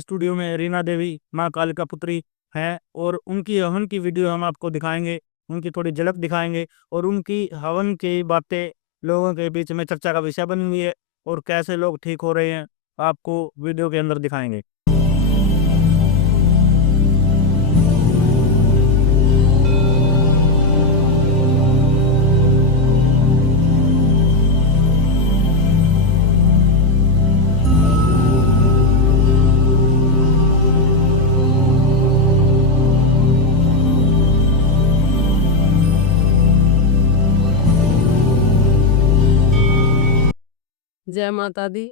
हमारे स्टूडियो में रीना देवी माँ काली का पुत्री है और उनकी हवन की वीडियो हम आपको दिखाएंगे, उनकी थोड़ी झलक दिखाएंगे और उनकी हवन की बातें लोगों के बीच में चर्चा का विषय बनी हुई है और कैसे लोग ठीक हो रहे हैं आपको वीडियो के अंदर दिखाएंगे। जय माता दी।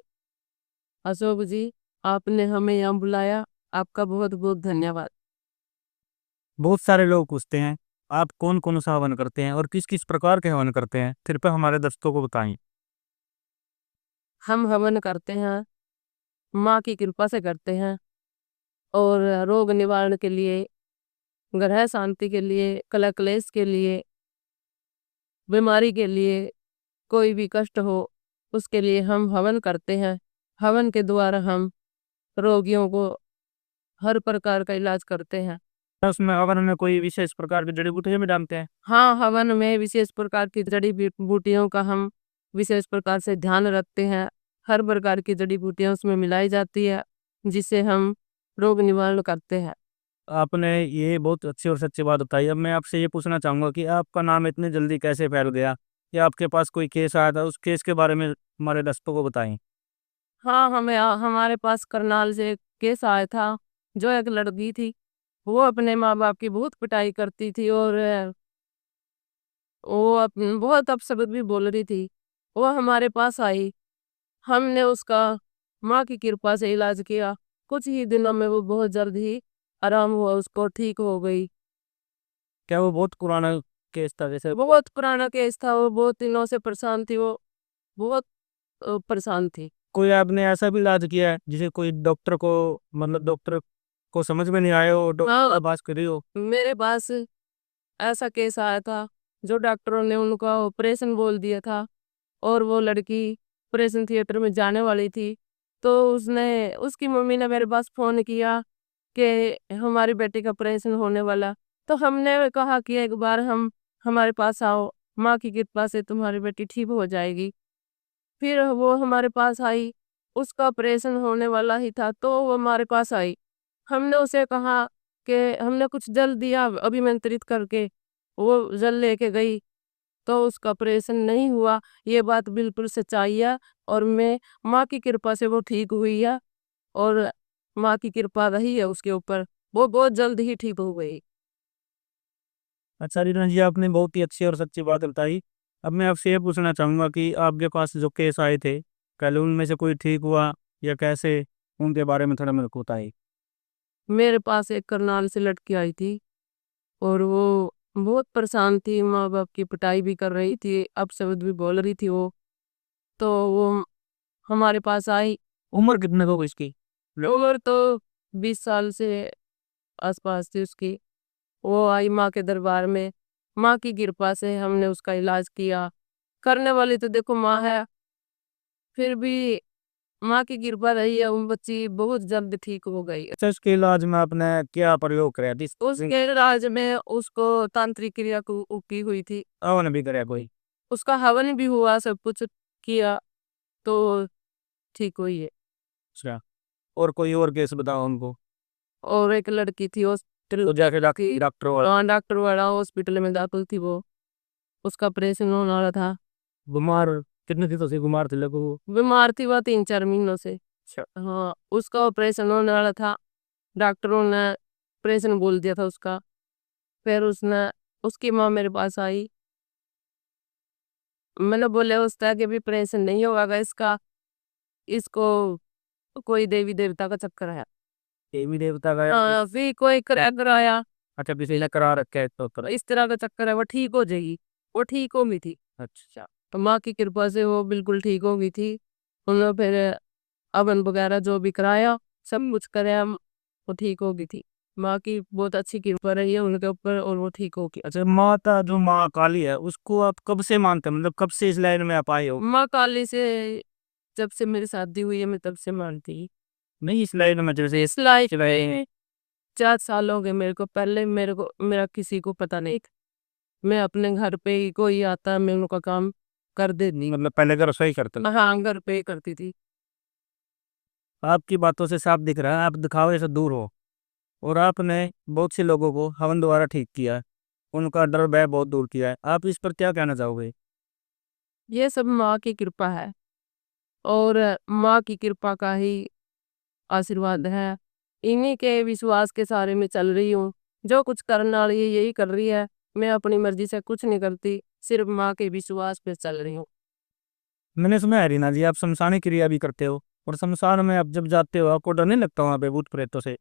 अशोक जी, आपने हमें यहाँ बुलाया, आपका बहुत बहुत धन्यवाद। बहुत सारे लोग पूछते हैं आप कौन कौन सा हवन करते हैं और किस किस प्रकार के हवन करते हैं, कृपया हमारे दर्शकों को बताएं। हम हवन करते हैं, माँ की कृपा से करते हैं और रोग निवारण के लिए, ग्रह शांति के लिए, कलह क्लेश के लिए, बीमारी के लिए, कोई भी कष्ट हो उसके लिए हम हवन करते हैं। हवन के द्वारा हम रोगियों को हर प्रकार का इलाज करते हैं। उसमें हवन में कोई विशेष प्रकार की जड़ी बूटियां भी डालते हैं? हाँ, हवन में विशेष प्रकार की जड़ी बूटियों का हम विशेष प्रकार से ध्यान रखते हैं। हर प्रकार की जड़ी बूटियां उसमें मिलाई जाती है जिससे हम रोग निवारण करते हैं। आपने ये बहुत अच्छी और सच्ची बात बताई। अब मैं आपसे ये पूछना चाहूंगा कि आपका नाम इतनी जल्दी कैसे फैल गया या आपके पास कोई केस आया था, उस केस के बारे में हमारे दर्शकों को बताएं। हाँ, हमारे पास करनाल से एक केस आया था। जो एक लड़की थी, वो अपने माँ बाप की बहुत पिटाई करती थी और वो बहुत अपशब्द भी बोल रही थी। वो हमारे पास आई, हमने उसका माँ की कृपा से इलाज किया। कुछ ही दिनों में वो बहुत जल्द ही आराम हुआ, उसको ठीक हो गई। क्या वो बहुत पुराना केस था जैसे? बहुत पुराना केस था, वो बहुत दिनों से परेशान थी, वो बहुत परेशान थी। कोई आपने ऐसा भी इलाज किया है जिसे कोई डॉक्टर को, मतलब डॉक्टर को समझ में नहीं आया हो, डॉक्टर हाँ, से बात करी हो? मेरे पास ऐसा केस आया था जो डॉक्टरों ने उनका ऑपरेशन बोल दिया था और वो लड़की ऑपरेशन थिएटर में जाने वाली थी। तो उसने उसकी मम्मी ने मेरे पास फ़ोन किया कि हमारी बेटी का ऑपरेशन होने वाला। तो हमने कहा कि एक बार हम हमारे पास आओ, माँ की कृपा से तुम्हारी बेटी ठीक हो जाएगी। फिर वो हमारे पास आई, उसका ऑपरेशन होने वाला ही था तो वो हमारे पास आई। हमने उसे कहा कि हमने कुछ जल दिया अभिमंत्रित करके, वो जल लेके गई तो उसका ऑपरेशन नहीं हुआ। ये बात बिल्कुल सच्चाई है और मैं माँ की कृपा से वो ठीक हुई है और माँ की कृपा रही है उसके ऊपर, वो बहुत जल्द ही ठीक हो गई। अच्छा रीना जी, आपने बहुत ही अच्छी और सच्ची बात बताई। अब मैं आपसे ये पूछना चाहूंगा कि आपके पास जो केस आए थे, कल उनमें से कोई ठीक हुआ या कैसे, उनके बारे में थोड़ा मेरे को बताइए। मेरे पास एक करनाल से लड़की आई थी और वो बहुत परेशान थी, माँ बाप की पिटाई भी कर रही थी, अपशब्द भी बोल रही थी वो। तो वो हमारे पास आई। उम्र कितने को इसकी? उम्र तो 20 साल से आसपास थी उसकी। वो आई माँ के दरबार में, माँ की कृपा से हमने उसका इलाज किया। करने वाली तो देखो माँ है, फिर भी माँ की कृपा रही है, वो बच्ची बहुत जल्द ठीक हो गई। अच्छा, इसके इलाज में आपने क्या प्रयोग कराया? उसके इलाज में उसको तांत्रिक क्रिया की हुई थी, हवन भी कराया कोई? उसका हवन भी हुआ, सब कुछ किया तो ठीक हुई है। अच्छा, और कोई और केस बताओ हमको। और एक लड़की थी हॉस्पिटल तो जाके की, डॉक्टर वाला डॉक्टर वाला हॉस्पिटल में दाखिल थी वो, उसका ऑपरेशन होने वाला था। बीमार कितने थी तो सी बीमार थे लगो वो? बीमार थी वह 3-4 महीनों से। अच्छा। हाँ, उसका ऑपरेशन होने वाला था, डॉक्टरों ने ऑपरेशन बोल दिया था उसका। फिर उसने उसकी माँ मेरे पास आई, मैंने बोले उसका कि भी ऑपरेशन नहीं होगा इसका, इसको कोई देवी देवता का चक्कर है। देवी देवता का या हाँ, फिर कोई कराया, अच्छा किसी ने करा रखा है तो इस तरह का चक्कर है, वो ठीक हो जाएगी। वो ठीक हो गई थी, अच्छा। तो माँ की कृपा से वो बिल्कुल ठीक हो गई थी। उन्होंने फिर हवन वगैरह जो भी कराया, सब कुछ कराया, वो ठीक हो गई थी। माँ की बहुत अच्छी कृपा रही है उनके ऊपर और वो ठीक हो गई। अच्छा, माता जो माँ काली है उसको आप कब से मानते हैं, मतलब कब से इस लाइन में आप आए हो? माँ काली से जब से मेरी शादी हुई है मैं तब से मानती। नहीं, इस लाइन में जैसे इस लाइफ में 4 साल हो गए मेरे को, पहले मेरे को मेरा किसी को पता नहीं था। मैं अपने घर पे ही कोई आता मैं उनका काम कर देती। मतलब पहले का रसोई करते थे। हाँ, घर पे ही करती थी। आपकी बातों से साफ दिख रहा है आप दिखावे से दूर हो और आपने बहुत से लोगों को हवन द्वारा ठीक किया है, उनका डर भय बहुत दूर किया है। आप इस पर क्या कहना चाहोगे? ये सब माँ की कृपा है और माँ की कृपा का ही आशीर्वाद है। इन्हीं के विश्वास के सहारे मैं चल रही हूँ। जो कुछ करने वाली है यही कर रही है। मैं अपनी मर्ज़ी से कुछ नहीं करती, सिर्फ़ माँ के विश्वास पे चल रही हूँ। मैंने सुना है रीना जी आप शमशानी क्रिया भी करते हो और शमशान में आप जब जाते हो आपको डर नहीं लगता वहाँ पे भूत प्रेतों से?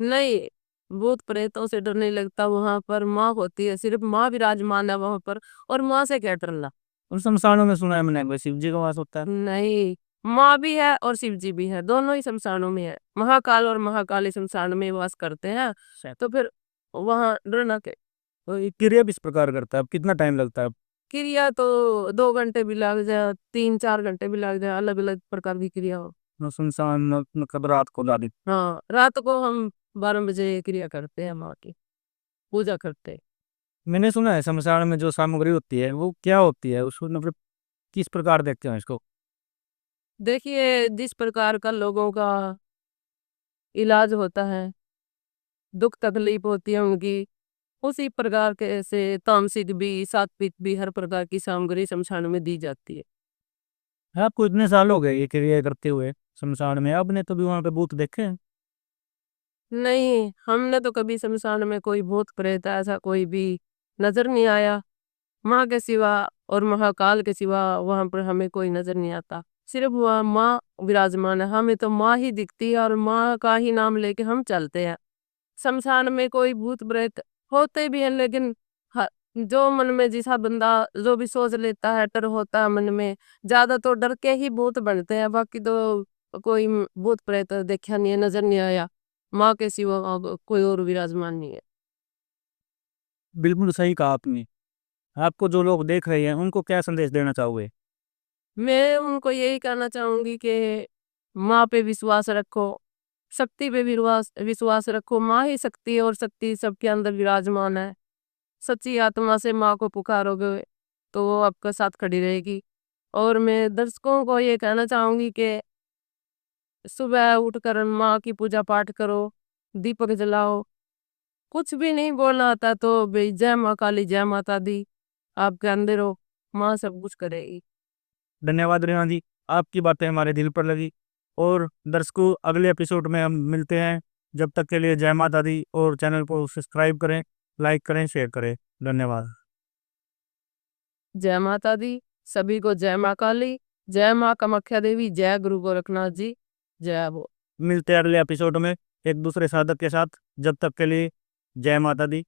नहीं, भूत-प्रेतों से डर नहीं लगता, वहाँ पर माँ होती है, सिर्फ़ माँ विराजमान है वहाँ पर और माँ से क्या डरना? और शमशानों में सुना है मैंने कोई शिव जी का वास होता है। नहीं, माँ भी है और शिव जी भी है, दोनों ही शमशानों में है। महाकाल और महाकाली शमशान में वास करते हैं, शायद। तो फिर वहाँ डरना क्या? तो ये क्रिया किस प्रकार करता है, अब कितना टाइम लगता है? क्रिया तो 2 घंटे भी लग जाए, 3-4 घंटे भी लग जाए, अलग-अलग प्रकार की क्रिया हो। शमशान मतलब रात को ला दी। हाँ, रात को हम 12 बजे क्रिया करते हैं माँ की, पूजा करते हैं। मैंने सुना है शमशान में जो सामग्री होती है वो क्या होती है, उसको मतलब किस प्रकार देखते हैं इसको? देखिए, जिस प्रकार का लोगों का इलाज होता है, दुःख तकलीफ होती है उनकी, उसी प्रकार के से तामसिक भी, सात्विक भी हर प्रकार की सामग्री शमशान में दी जाती है। आपको इतने साल हो गए ये क्रिया करते हुए शमशान में, आपने तो भी वहाँ पे भूत देखे हैं? नहीं, हमने तो कभी शमशान में कोई भूत-प्रेत ऐसा कोई भी नज़र नहीं आया। माँ के सिवा और महाकाल के सिवा वहाँ पर हमें कोई नज़र नहीं आता। सिर्फ़ वहाँ माँ विराजमान है, हमें तो माँ ही दिखती है और माँ का ही नाम लेके हम चलते हैं। शमशान में कोई भूत-प्रेत होते भी हैं लेकिन ह जो मन में जैसा बंदा जो भी सोच लेता है, डर होता है मन में, ज़्यादा तो डर के ही भूत बनते हैं, बाकी तो कोई भूत-प्रेत देखा नहीं है, नज़र नहीं आया। माँ के सिवा कोई और विराजमान नहीं है। बिल्कुल सही कहा आपने। आपको जो लोग देख रहे हैं उनको क्या संदेश देना चाहोगे? मैं उनको यही कहना चाहूँगी कि माँ पे विश्वास रखो, शक्ति पे विश्वास विश्वास रखो, माँ ही शक्ति है और शक्ति सबके अंदर विराजमान है। सच्ची आत्मा से माँ को पुकारोगे, तो वो आपका साथ खड़ी रहेगी। और मैं दर्शकों को ये कहना चाहूँगी कि सुबह उठकर माँ की पूजा पाठ करो, दीपक जलाओ, कुछ भी नहीं बोलना आता तो भई जय माँ काली, जय माता दी, आपके अंदर हो, माँ सब कुछ करेगी। धन्यवाद रीना जी, आपकी बातें हमारे दिल पर लगी और दर्शकों अगले एपिसोड में हम मिलते हैं। जब तक के लिए जय माता दी और चैनल को सब्सक्राइब करें, लाइक करें, शेयर करें। धन्यवाद। जय माता दी, सभी को जय माँ काली, जय माँ कामाख्या देवी, जय गुरु गोरखनाथ जी, जय बोल। मिलते हैं अगले एपिसोड में एक दूसरे साधक के साथ। जब तक के लिए जय माता दी।